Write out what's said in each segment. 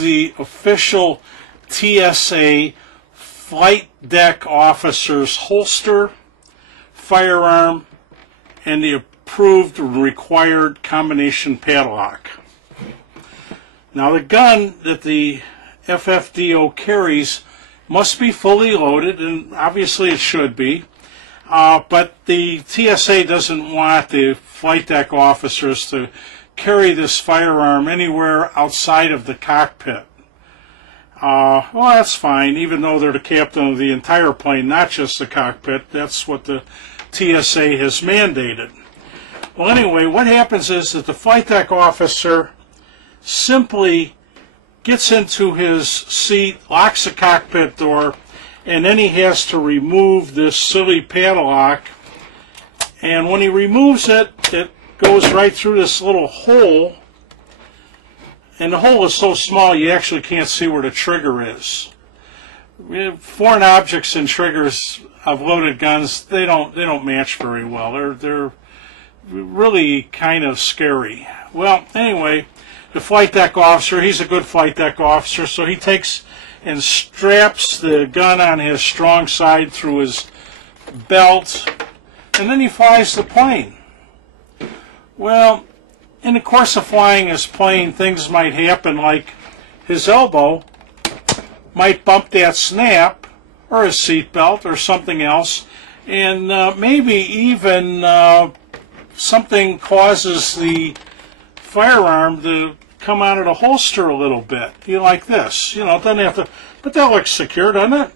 The official TSA flight deck officer's holster, firearm, and the approved and required combination padlock. Now the gun that the FFDO carries must be fully loaded, and obviously it should be, but the TSA doesn't want the flight deck officers to carry this firearm anywhere outside of the cockpit. Well, that's fine, even though they're the captain of the entire plane, not just the cockpit. That's what the TSA has mandated. Well, anyway, what happens is that the flight deck officer simply gets into his seat, locks the cockpit door, and then he has to remove this silly padlock. And when he removes it, it goes right through this little hole, and the hole is so small you actually can't see where the trigger is. Foreign objects and triggers of loaded guns, they don't match very well. They're really kind of scary. Well, anyway, the flight deck officer, he's a good flight deck officer, so he takes and straps the gun on his strong side through his belt, and then he flies the plane. Well, in the course of flying his plane, things might happen, like his elbow might bump that snap, or his seatbelt, or something else, and maybe even something causes the firearm to come out of the holster a little bit. Like this. It doesn't have to, but that looks secure, doesn't it?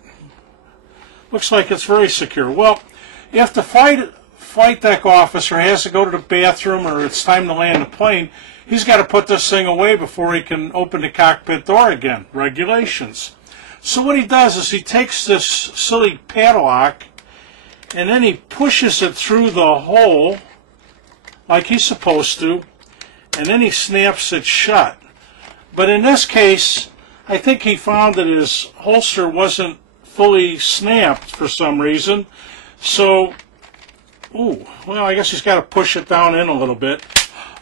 Looks like it's very secure. Well, if the flight deck officer has to go to the bathroom, or it's time to land the plane, he's got to put this thing away before he can open the cockpit door again. Regulations. So what he does is he takes this silly padlock and then he pushes it through the hole like he's supposed to, and then he snaps it shut. But in this case, I think he found that his holster wasn't fully snapped for some reason. So, well, I guess he's got to push it down in a little bit.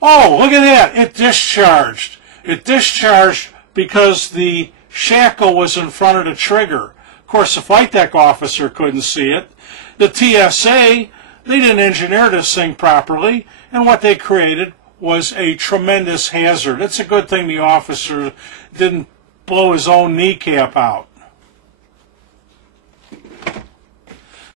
Oh, look at that! It discharged. It discharged because the shackle was in front of the trigger. Of course, the flight deck officer couldn't see it. The TSA, they didn't engineer this thing properly, and what they created was a tremendous hazard. It's a good thing the officer didn't blow his own kneecap out.